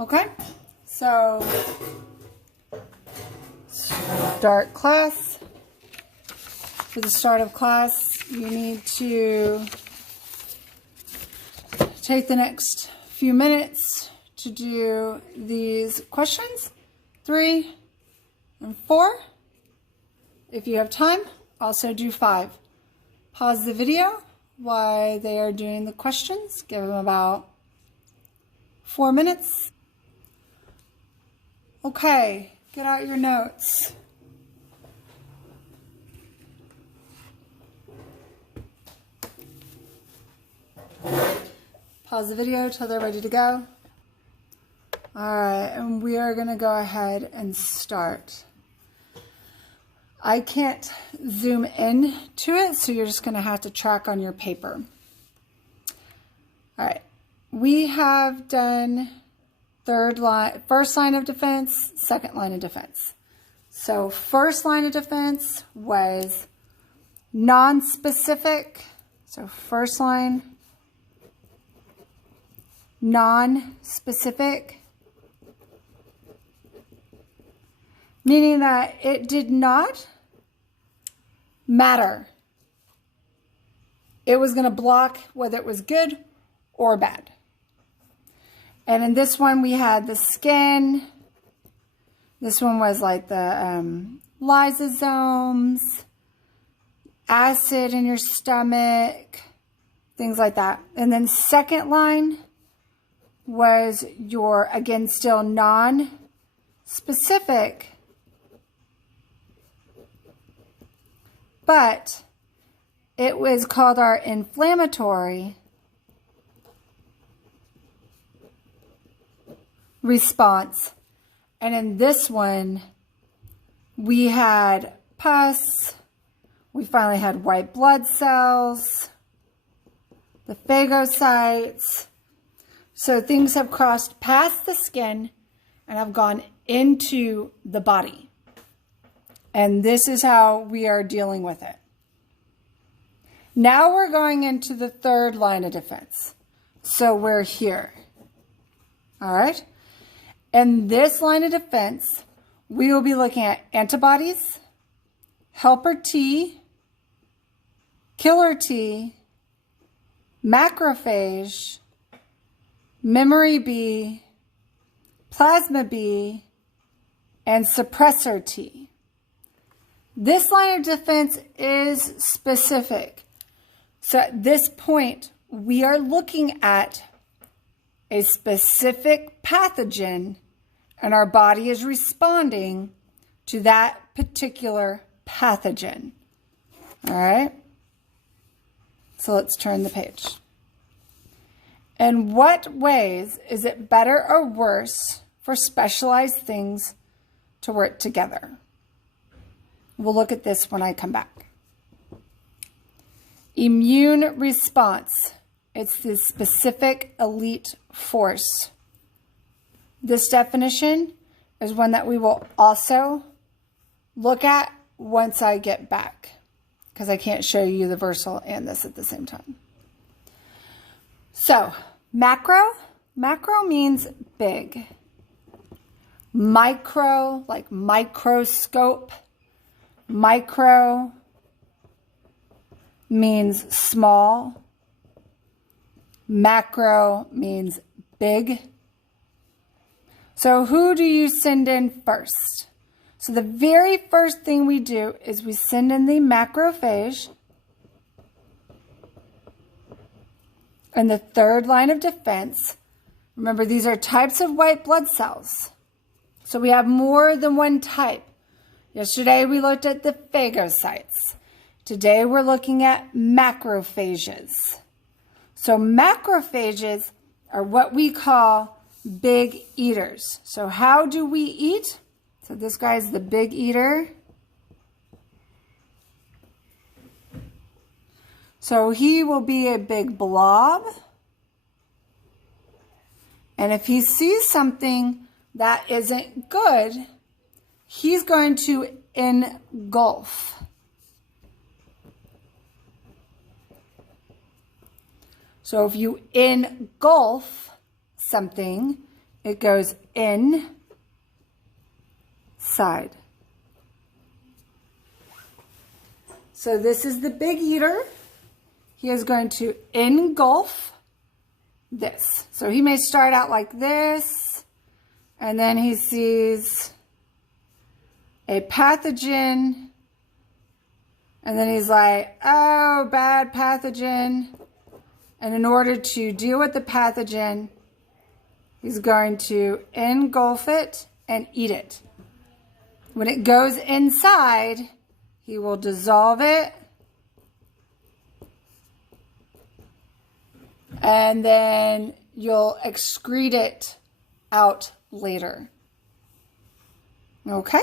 Okay, so start class. For the start of class, you need to take the next few minutes to do these questions, 3 and 4. If you have time, also do 5. Pause the video while they are doing the questions. Give them about 4 minutes. Okay, get out your notes. Pause the video till they're ready to go. All right, and we are going to go ahead and start. I can't zoom in to it, so you're just going to have to track on your paper. All right, we have done first line of defense, second line of defense. So first line of defense was non-specific. So first line, non-specific, meaning that it did not matter. It was going to block whether it was good or bad. And in this one, we had the skin. This one was like the lysosomes, acid in your stomach, things like that. And then second line was your, again, still non-specific, but it was called our inflammatory response. And in this one, we had pus, we finally had white blood cells, the phagocytes. So things have crossed past the skin and have gone into the body. And this is how we are dealing with it. Now we're going into the third line of defense. So we're here. All right. In this line of defense, we will be looking at antibodies, helper T, killer T, macrophage, memory B, plasma B, and suppressor T. This line of defense is specific. So at this point, we are looking at a specific pathogen, and our body is responding to that particular pathogen. All right? So let's turn the page. In what ways is it better or worse for specialized things to work together? We'll look at this when I come back. Immune response. It's the specific elite force. This definition is one that we will also look at once I get back, because I can't show you the versal and this at the same time. So, macro means big. Micro, like microscope. Micro means small. Macro means big. So who do you send in first? So the very first thing we do is we send in the macrophage. And the third line of defense, remember these are types of white blood cells. So we have more than one type. Yesterday we looked at the phagocytes. Today we're looking at macrophages. So macrophages are what we call big eaters. So how do we eat? So this guy's the big eater. So he will be a big blob. And if he sees something that isn't good, he's going to engulf. So if you engulf something, it goes inside. So this is the big eater. He is going to engulf this. So he may start out like this, and then he sees a pathogen, and then he's like, oh, bad pathogen. And in order to deal with the pathogen, he's going to engulf it and eat it. When it goes inside, he will dissolve it, and then you'll excrete it out later. Okay?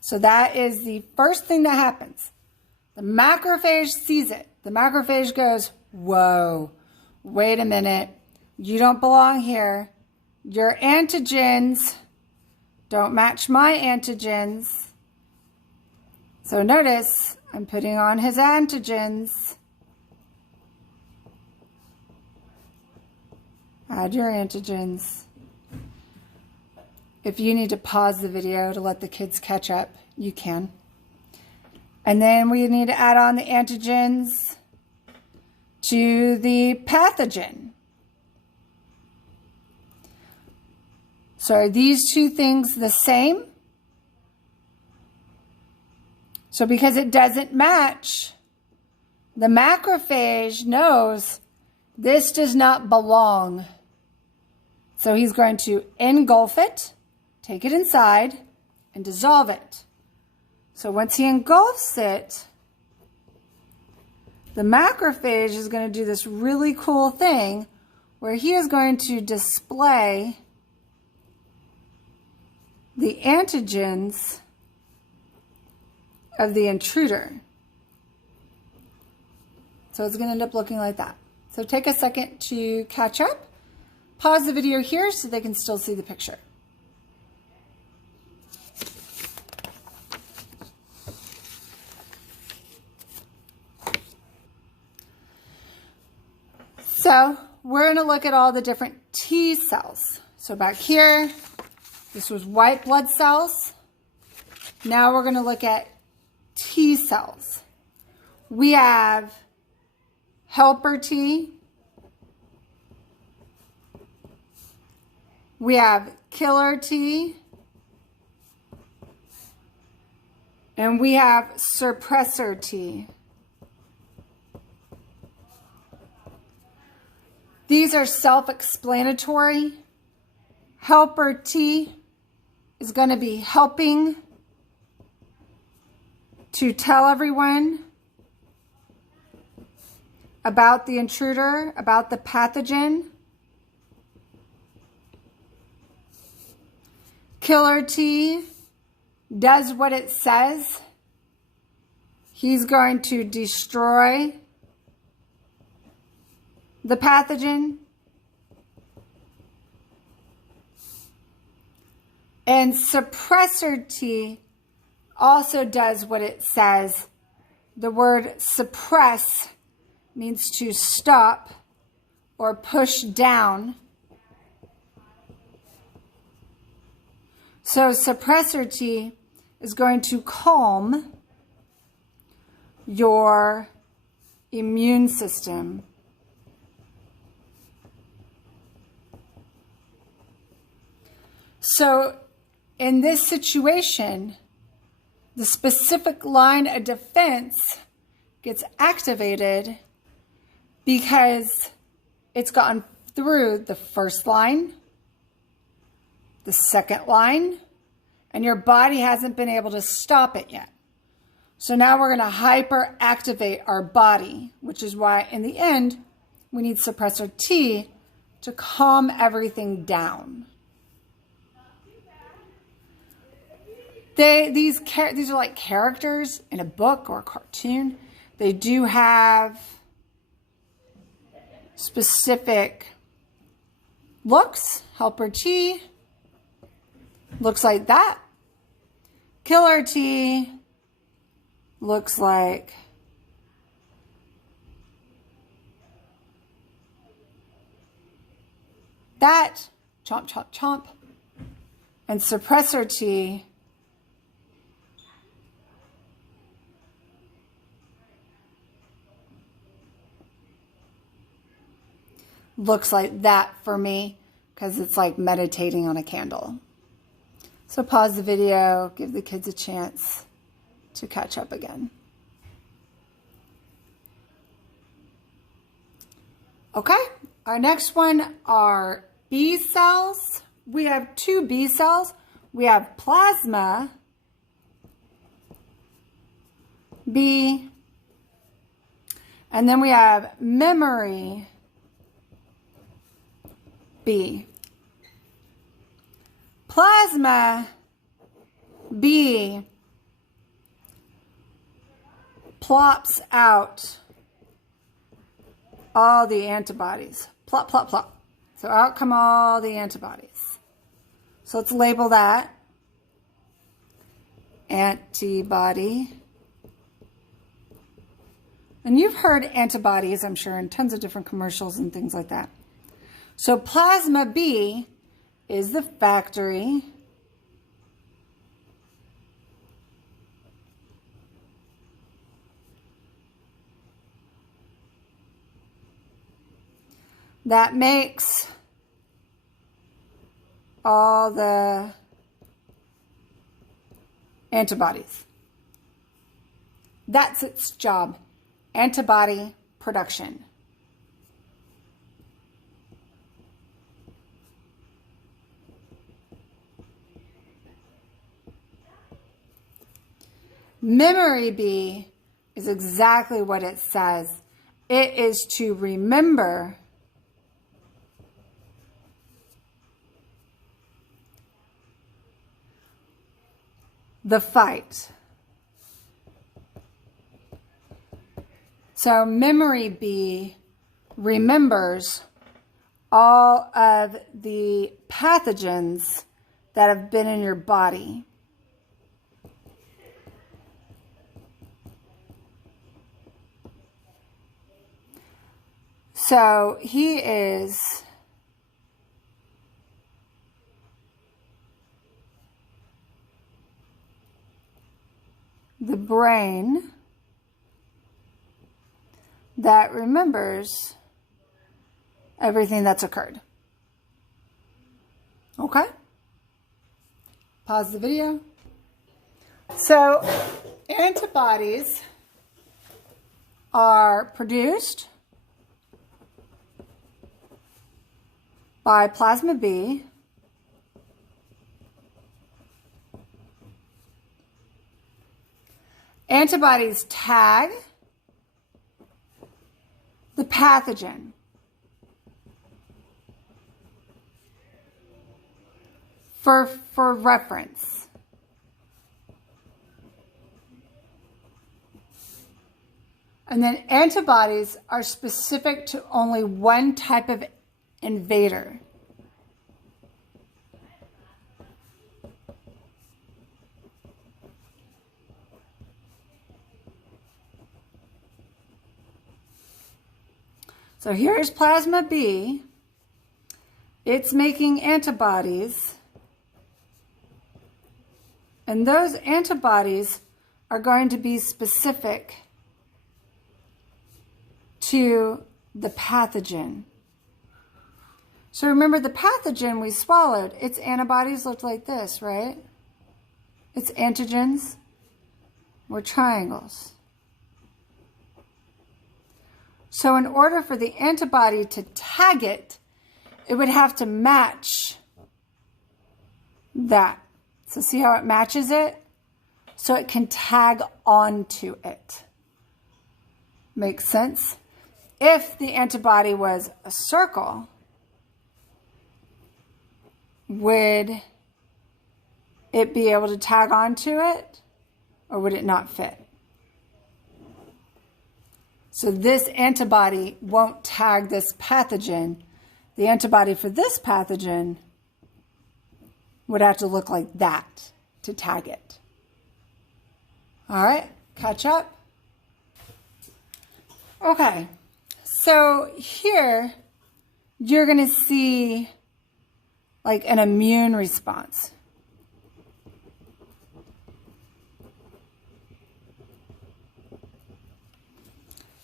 So that is the first thing that happens. The macrophage sees it. The macrophage goes, whoa, wait a minute. You don't belong here. Your antigens don't match my antigens. So notice, I'm putting on his antigens. Add your antigens. If you need to pause the video to let the kids catch up, you can. And then we need to add on the antigens to the pathogen. So are these two things the same? So because it doesn't match, the macrophage knows this does not belong. So he's going to engulf it, take it inside, and dissolve it. So once he engulfs it, the macrophage is going to do this really cool thing where he is going to display the antigens of the intruder. So it's going to end up looking like that. So take a second to catch up. Pause the video here so they can still see the picture. So we're going to look at all the different T cells. So back here, this was white blood cells. Now we're going to look at T cells. We have helper T. We have killer T. And we have suppressor T. These are self-explanatory. Helper T is going to be helping to tell everyone about the intruder, about the pathogen. Killer T does what it says. He's going to destroy the pathogen. And suppressor T also does what it says. The word suppress means to stop or push down. So suppressor T is going to calm your immune system. So in this situation, the specific line of defense gets activated because it's gotten through the first line, the second line, and your body hasn't been able to stop it yet. So now we're going to hyperactivate our body, which is why in the end, we need suppressor T to calm everything down. These are like characters in a book or a cartoon. They do have specific looks. Helper T looks like that. Killer T looks like that. chomp, chomp, chomp. And suppressor T looks like that for me because it's like meditating on a candle. So pause the video, give the kids a chance to catch up again. Okay, our next one are B cells. We have two B cells. We have plasma B, and then we have memory B. Plasma B plops out all the antibodies. Plop, plop, plop. So out come all the antibodies. So let's label that antibody. And you've heard antibodies, I'm sure, in tons of different commercials and things like that. So plasma B is the factory. That makes all the antibodies. That's its job, antibody production. Memory B is exactly what it says. It is to remember the fight. So memory B remembers all of the pathogens that have been in your body. So he is the brain that remembers everything that's occurred. Okay? Pause the video. So antibodies are produced by plasma B antibodies tag the pathogen for reference. And then antibodies are specific to only one type of invader. So here's plasma B. It's making antibodies. And those antibodies are going to be specific to the pathogen. So remember the pathogen we swallowed, its antibodies looked like this, right? Its antigens were triangles. So in order for the antibody to tag it, it would have to match that. So see how it matches it? So it can tag onto it. Makes sense? If the antibody was a circle, would it be able to tag onto it, or would it not fit? So this antibody won't tag this pathogen. The antibody for this pathogen would have to look like that to tag it. All right, catch up. Okay, so here you're going to see like an immune response.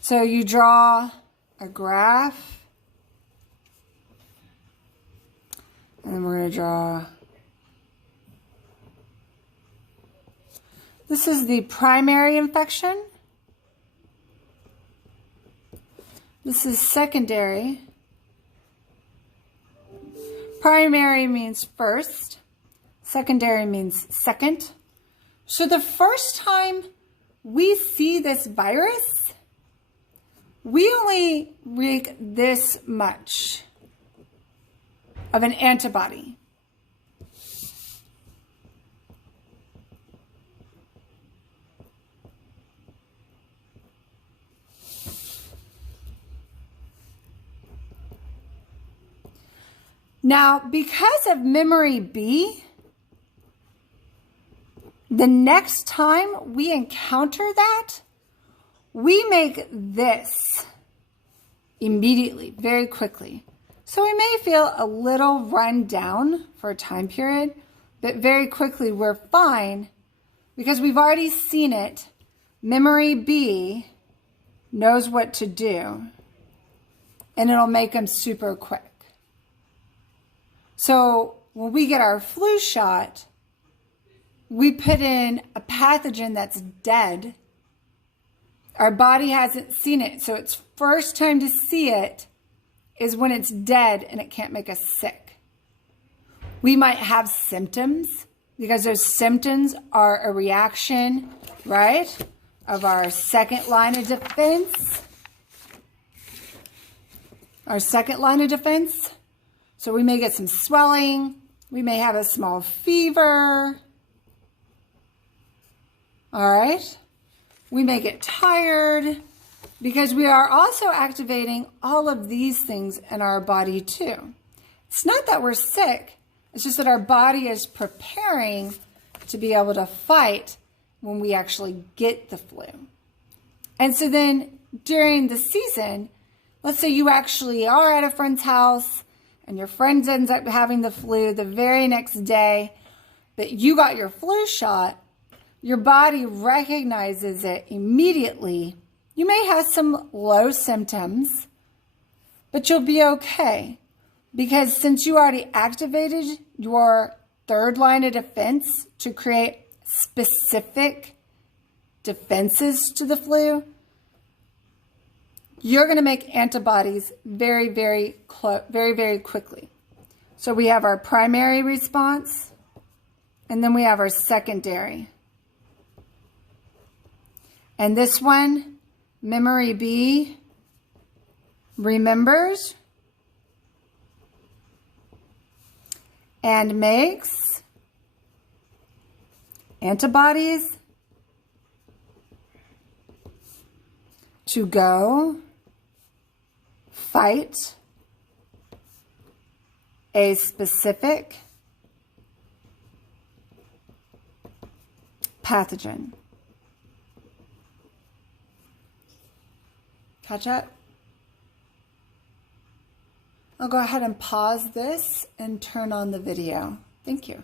So you draw a graph, and then we're going to draw. This is the primary infection. This is secondary. Primary means first. Secondary means second. So the first time we see this virus, we only make this much of an antibody. Now, because of memory B, the next time we encounter that, we make this immediately, very quickly. So we may feel a little run down for a time period, but very quickly we're fine because we've already seen it. Memory B knows what to do, and it'll make them super quick. So when we get our flu shot, we put in a pathogen that's dead. Our body hasn't seen it, so its first time to see it is when it's dead and it can't make us sick. We might have symptoms because those symptoms are a reaction, right, of our second line of defense. Our second line of defense. So we may get some swelling. We may have a small fever. All right. We may get tired because we are also activating all of these things in our body too. It's not that we're sick. It's just that our body is preparing to be able to fight when we actually get the flu. And so then during the season, let's say you actually are at a friend's house and your friend ends up having the flu the very next day, but you got your flu shot, your body recognizes it immediately. You may have some low symptoms, but you'll be okay. Because since you already activated your third line of defense to create specific defenses to the flu, you're going to make antibodies very, very quickly. So we have our primary response, and then we have our secondary. And this one, memory B, remembers and makes antibodies to go fight a specific pathogen. Catch up? I'll go ahead and pause this and turn on the video. Thank you.